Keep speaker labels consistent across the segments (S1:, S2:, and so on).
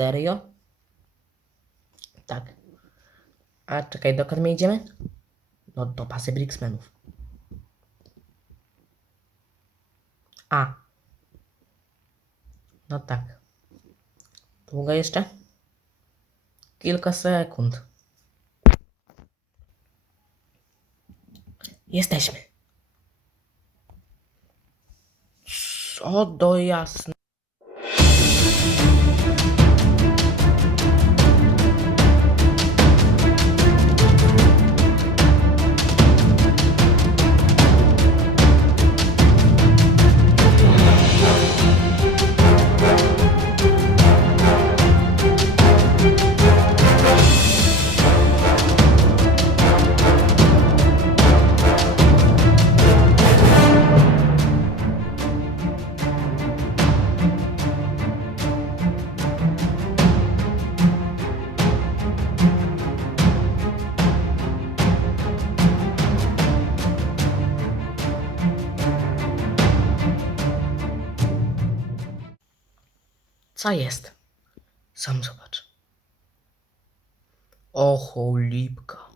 S1: Serio? Tak. A czekaj, dokąd my idziemy? No do pasy Brixmenów. A. No tak. Długo jeszcze? Kilka sekund. Jesteśmy. Co do jasne. Jest? Sam zobacz. O cholipka.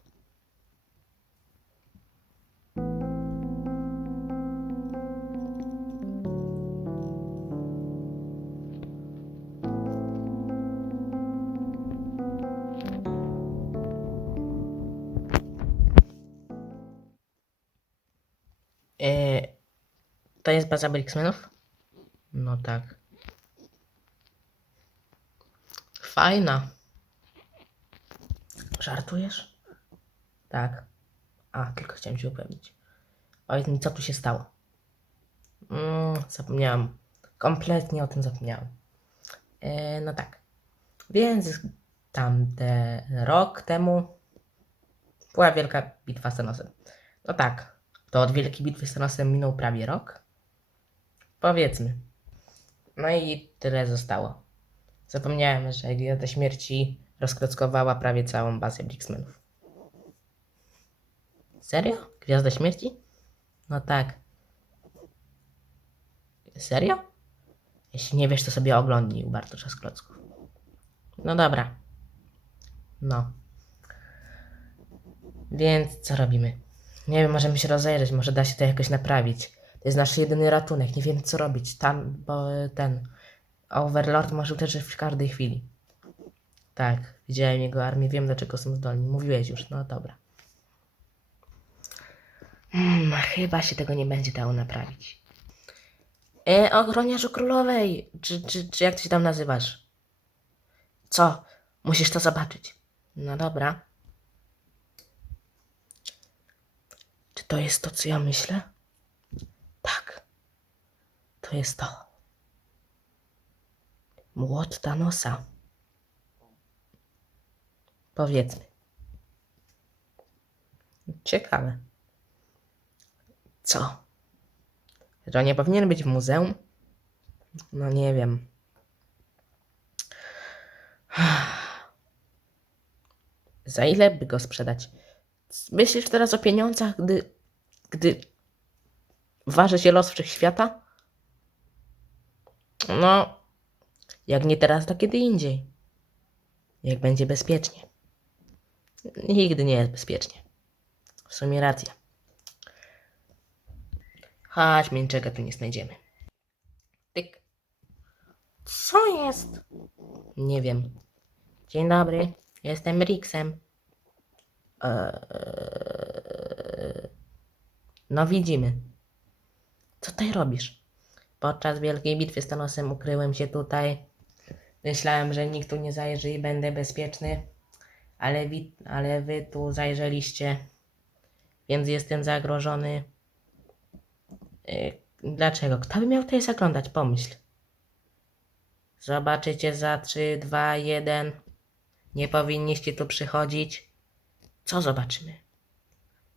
S1: E, to jest baza Brixmenów? No tak. Fajna. Żartujesz? Tak. A, tylko chciałem się upewnić. Powiedz mi, co tu się stało? Mm, zapomniałam. Kompletnie o tym zapomniałam. E, no tak. Więc tamte rok temu była wielka bitwa z Thanosem. No tak. To od wielkiej bitwy z Thanosem minął prawie rok. Powiedzmy. No i tyle zostało. Zapomniałem, że Gwiazda Śmierci rozkrockowała prawie całą bazę Brixmenów. Serio? Gwiazda Śmierci? No tak. Serio? Jeśli nie wiesz, to sobie oglądnij u Bartosza z Klocków. No dobra. No. Więc co robimy? Nie wiem, możemy się rozejrzeć, może da się to jakoś naprawić. To jest nasz jedyny ratunek, nie wiem co robić. Tam, bo e, ten... Overlord może uderzyć w każdej chwili. Tak, widziałem jego armię, wiem dlaczego są zdolni. Mówiłeś już, no dobra. Hmm, chyba się tego nie będzie dało naprawić. E, ochroniarzu królowej! Czy, czy, czy jak ty się tam nazywasz? Co? Musisz to zobaczyć. No dobra. Czy to jest to, co ja myślę? Tak. To jest to. Młot Thanosa. Powiedzmy. Ciekawe. Co? To nie powinien być w muzeum? No nie wiem. Za ile by go sprzedać? Myślisz teraz o pieniądzach, gdy, gdy waży się los wszechświata? No, jak nie teraz, to kiedy indziej. Jak będzie bezpiecznie. Nigdy nie jest bezpiecznie. W sumie racja. Chodźmy, niczego tu nie znajdziemy. Tyk. Co jest? Nie wiem. Dzień dobry, jestem Rixem. Eee... No widzimy. Co tutaj robisz? Podczas wielkiej bitwy z Thanosem ukryłem się tutaj. Myślałem, że nikt tu nie zajrzy i będę bezpieczny. Ale, ale wy tu zajrzeliście. Więc jestem zagrożony. Yy, dlaczego? Kto by miał tutaj zaglądać? Pomyśl. Zobaczycie za 3, 2, 1. Nie powinniście tu przychodzić. Co zobaczymy?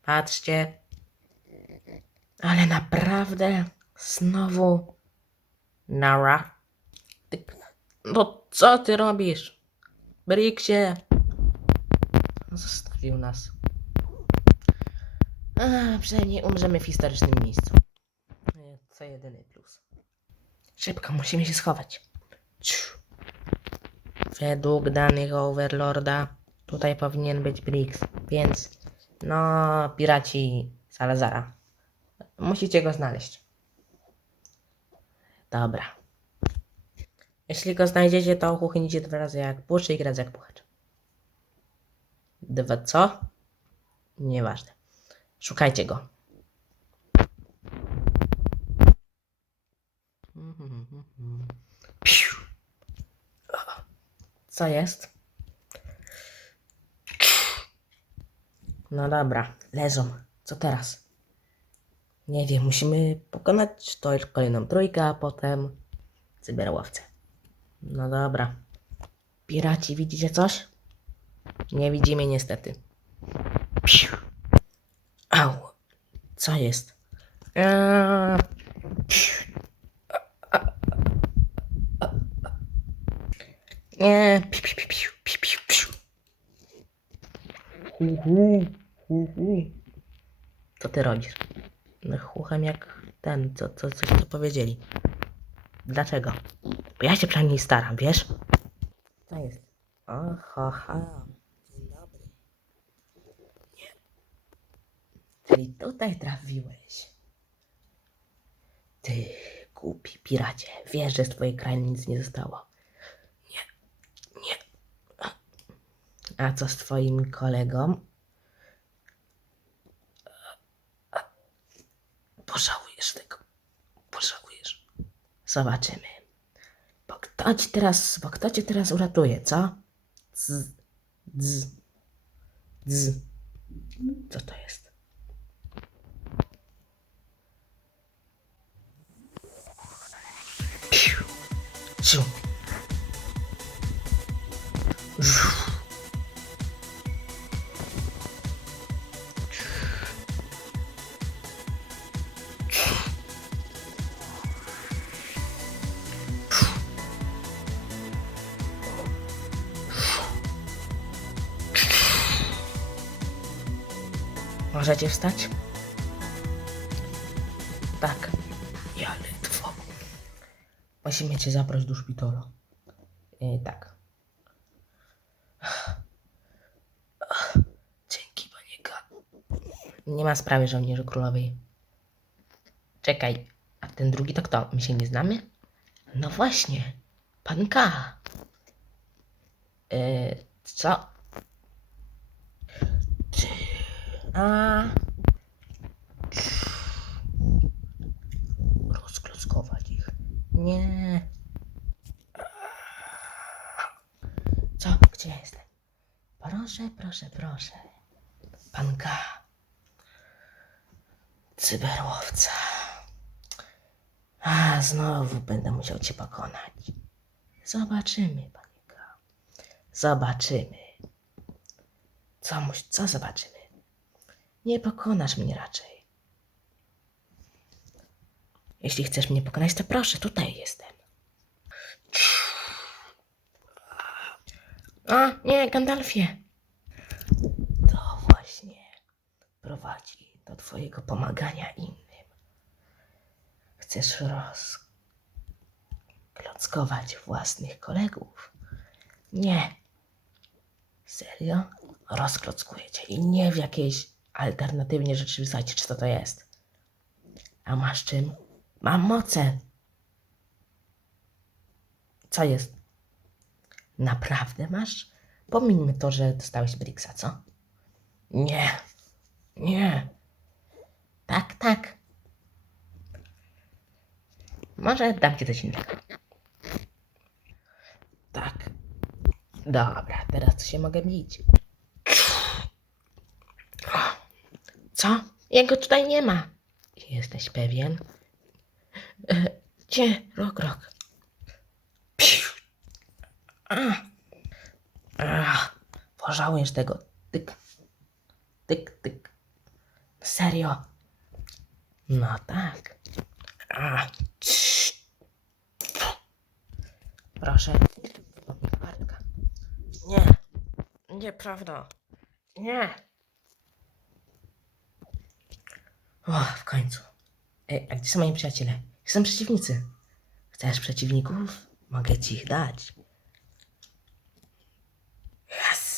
S1: Patrzcie. Ale naprawdę znowu Nara. Ty, no co ty robisz? Briksie. Zostawił nas. A, przynajmniej umrzemy w historycznym miejscu. Co jedyny plus. Szybko, musimy się schować. Ciu. Według danych Overlorda tutaj powinien być Briggs, więc no, piraci Salazara. Musicie go znaleźć. Dobra. Jeśli go znajdziecie, to chuchnijcie dwa razy jak puszczy i grać jak puchacz. Dwa co? Nieważne. Szukajcie go. Piu. Co jest? No dobra, leżą. Co teraz? Nie wiem, musimy pokonać to kolejną trójkę, a potem cyberłowcę. No dobra. Piraci, widzicie coś? Nie widzimy niestety. Piu. Au. Co jest? Eee. Nie. Piu, piu, piu, piu, piu, piu, piu. Hu, hu, hu, hu. Co ty robisz? No chucham jak ten, co, co, coś tu powiedzieli. Dlaczego? Bo ja się przynajmniej staram, wiesz? Co jest? Oho, ha. Dzień dobry. Nie. Czyli tutaj trafiłeś. Ty, głupi piracie. Wiesz, że z twojej krainy nic nie zostało. Nie. Nie. A co z twoim kolegą? Pożałujesz tego. Pożałujesz. Zobaczymy. Bo kto ci teraz, bo kto cię teraz uratuje, co? Z, z, z. Co to jest? Piu. Ciu. Żu. Możecie wstać? Tak. Ja ledwo. Musimy cię zabrać do szpitala. E, tak. Dzięki, panieka. Nie ma sprawy, żołnierzu królowej. Czekaj, a ten drugi to kto? My się nie znamy? No właśnie, pan K. E, co? Ty. A. Rozklockować ich. Nie. Co? Gdzie jestem? Proszę, proszę, proszę. Pan K. Cyberłowca. A, znowu będę musiał cię pokonać. Zobaczymy, panie K. Zobaczymy. Co, co zobaczymy? Nie pokonasz mnie raczej. Jeśli chcesz mnie pokonać, to proszę, tutaj jestem. A, nie, Gandalfie. To właśnie prowadzi do twojego pomagania innym. Chcesz rozklockować własnych kolegów? Nie. Serio? Rozklockuję cię i nie w jakiejś alternatywnie rzeczywistości, czy co to jest. A masz czym? Mam moce. Co jest? Naprawdę masz? Pomińmy to, że dostałeś Brixa, co? Nie. Nie. Tak, tak. Może dam ci coś innego. Tak. Dobra, teraz się mogę bić. Co? Jego tutaj nie ma. Jesteś pewien? Gdzie? Rok, rok. Piu. A. A. Pożałujesz tego. Tyk. Tyk, tyk. Serio? No tak. A. Cii. Proszę. Nie. Nieprawda. Nie. O, w końcu. Ej, a gdzie są moi przyjaciele? Są przeciwnicy. Chcesz przeciwników? Mogę ci ich dać. Yes!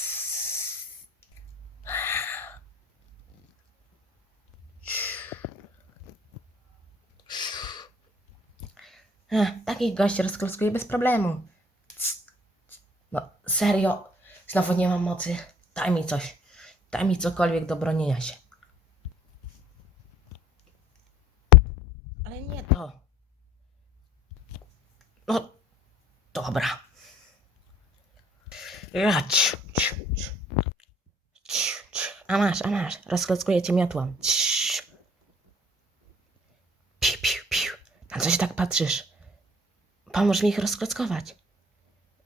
S1: Takich gości rozkloskuję bez problemu. No, serio, znowu nie mam mocy. Daj mi coś. Daj mi cokolwiek do bronienia się. Ale nie to. No, dobra. Ja, A masz, a masz. Rozklockuję cię miotłą. Piu, piu, piu. Na co się tak patrzysz? Pomóż mi ich rozklockować.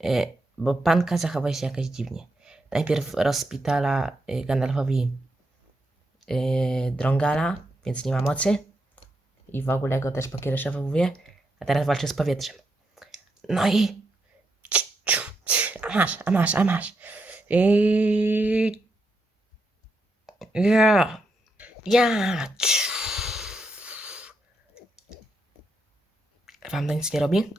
S1: Y, bo panka zachowuje się jakoś dziwnie. Najpierw rozpitala y, Gandalfowi y, Drongala, więc nie ma mocy. I w ogóle go też pokiereszowuje. A teraz walczy z powietrzem. No i... A masz, a masz, a masz. I... Ja. Ja. Wam to nic nie robi?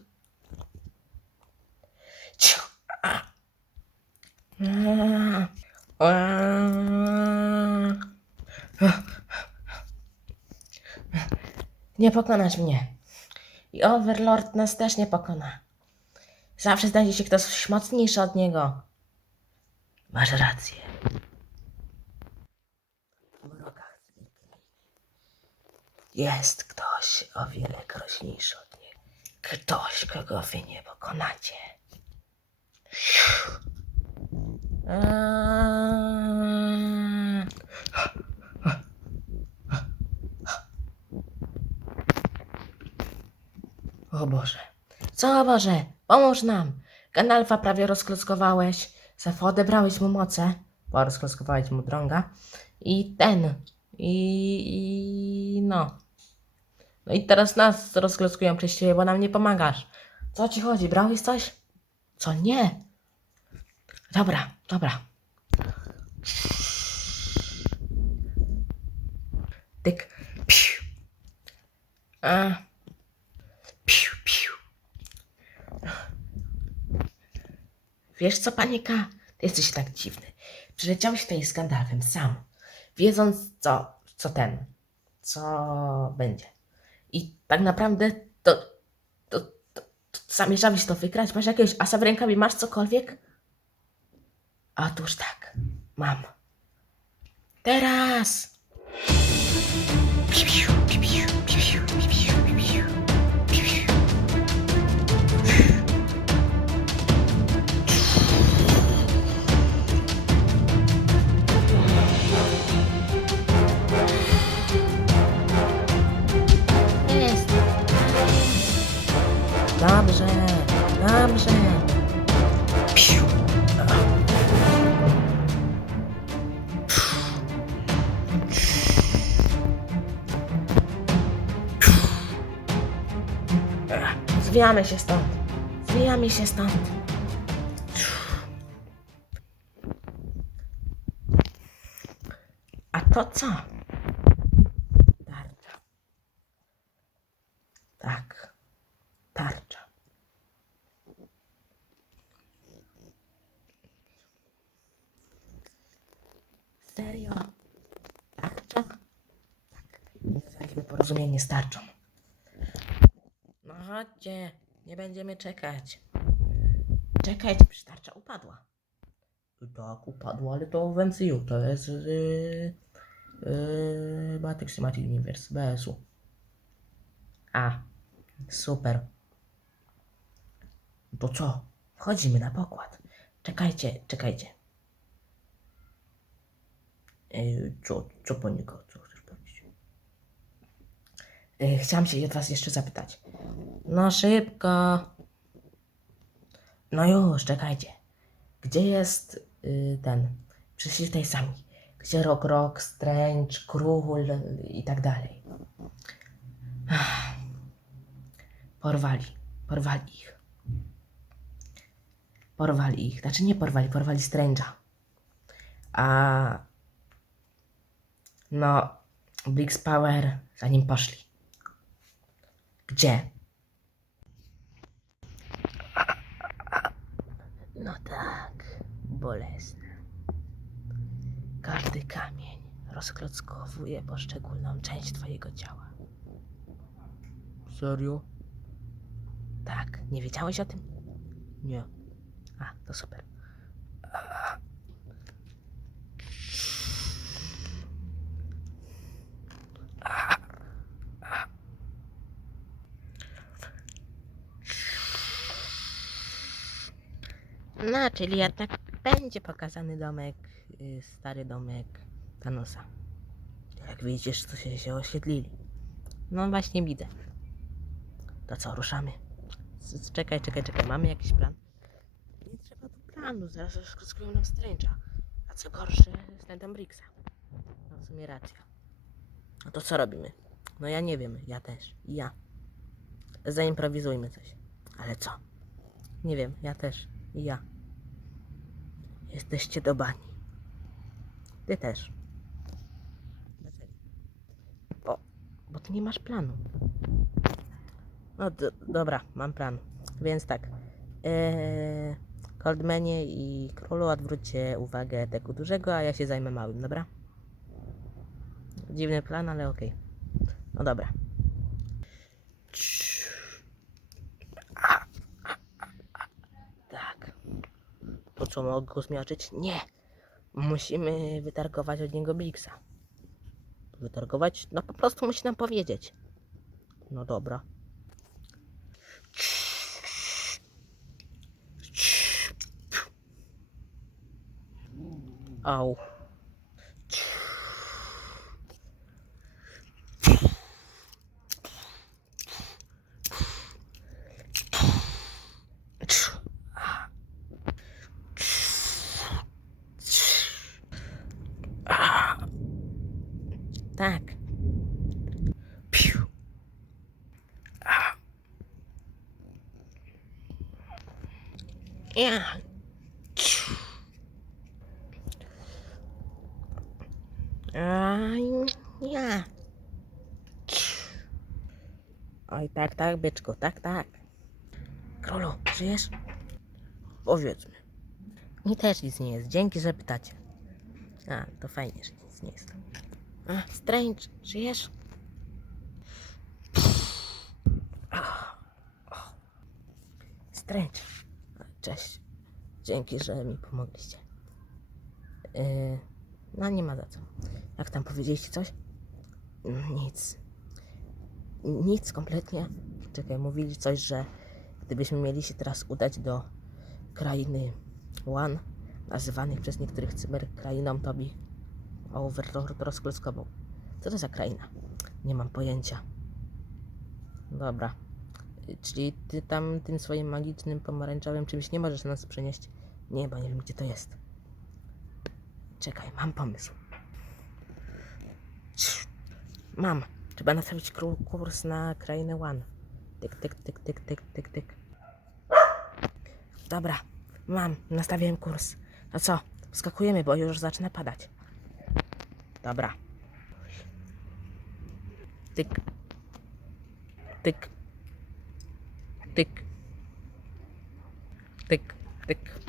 S1: Nie pokonasz mnie. I Overlord nas też nie pokona. Zawsze znajdzie się ktoś mocniejszy od niego. Masz rację. Jest ktoś o wiele groźniejszy od niego. Ktoś, kogo wy nie pokonacie. Eee. O Boże. Co Boże? Pomóż nam. Gandalfa prawie rozkloskowałeś. Zafo odebrałeś mu moce, bo rozkloskowałeś mu drąga. I ten. I, I no. No i teraz nas rozklockują przez ciebie, bo nam nie pomagasz. Co ci chodzi? Brałeś coś? Co nie? Dobra, dobra. Tyk. Piu. A. Piu, piu. Wiesz co, panika? Ty jesteś tak dziwny. Przyleciałeś tutaj z Gandalfem sam, wiedząc co, co ten, co będzie. I tak naprawdę to, to, to, to zamierzałeś to wygrać? Masz jakiegoś asa w rękawie? Masz cokolwiek? Otóż tak, mam. Teraz! Piu, piu, Dobrze, dobrze. Piu. Zwijamy się stąd. Zwijamy się stąd. A to co? Tarcza. Tak. Tarcza. Serio? Tarcza? Tak. Jakby porozumienie z tarczą. No chodźcie, nie będziemy czekać. Czekajcie, przecież tarcza upadła. Tak, upadła, ale to w MCU, to jest yy, yy, Matrix Cinematic Universe, BSU. A, super. To co? Wchodzimy na pokład. Czekajcie, czekajcie. Yy, co, co co chcesz powiedzieć? Yy, chciałam się od was jeszcze zapytać. No szybko. No już, czekajcie. Gdzie jest yy, ten? Przyszli tutaj sami. Gdzie Rock Rock, Strange, Król i tak dalej. Porwali. Porwali ich. Porwali ich. Znaczy nie porwali, porwali Strange'a. A no, Blix Power za nim poszli. Gdzie? No tak, bolesne. Każdy kamień rozklockowuje poszczególną część twojego ciała.
S2: Serio?
S1: Tak, nie wiedziałeś o tym?
S2: Nie.
S1: A, to super. No, czyli jednak będzie pokazany domek, y, stary domek Thanosa. Jak widzisz, to się, się osiedlili. No właśnie widzę. To co, ruszamy? Czekaj, czekaj, czekaj, mamy jakiś plan? Nie trzeba tu planu, zaraz rozkroją nam Strange'a. A co gorsze, znajdą Brixa. No w sumie racja. No to co robimy? No ja nie wiem, ja też. Ja. Zaimprowizujmy coś. Ale co? Nie wiem, ja też. Ja. Jesteście do bani. Ty też. Dlaczego? O, bo ty nie masz planu. No d- dobra, mam plan. Więc tak. Coldmanie i Królu odwróćcie uwagę tego dużego, a ja się zajmę małym, dobra? Dziwny plan, ale okej. No dobra. Co, mogę go zmiażdżyć? Nie! Musimy wytargować od niego Blixa. Wytargować? No po prostu musi nam powiedzieć. No dobra. Au. Tak. Piu. Ja. Aj, ja. Oj, tak, tak, byczku, tak, tak. Królu, żyjesz?
S2: Powiedzmy.
S1: Mi też nic nie jest. Dzięki, że pytacie. A, to fajnie, że nic nie jest. Strange, żyjesz? Strange. Cześć. Dzięki, że mi pomogliście. Yy, no nie ma za co. Jak tam powiedzieliście coś? Nic. Nic kompletnie. Czekaj, mówili coś, że gdybyśmy mieli się teraz udać do krainy One, nazywanych przez niektórych cyber krainą, Overlord rozkluskował. Co to za kraina? Nie mam pojęcia. Dobra. Czyli ty tam tym swoim magicznym, pomarańczowym czymś nie możesz nas przenieść? Nie, bo nie wiem gdzie to jest. Czekaj, mam pomysł. Mam. Trzeba nastawić kurs na krainę One. Tyk, tyk, tyk, tyk, tyk, tyk, tyk. Dobra, mam. Nastawiłem kurs. No co? Skakujemy, bo już zaczyna padać. Dobra. Tyk. Tyk. Tyk. Tyk, tyk.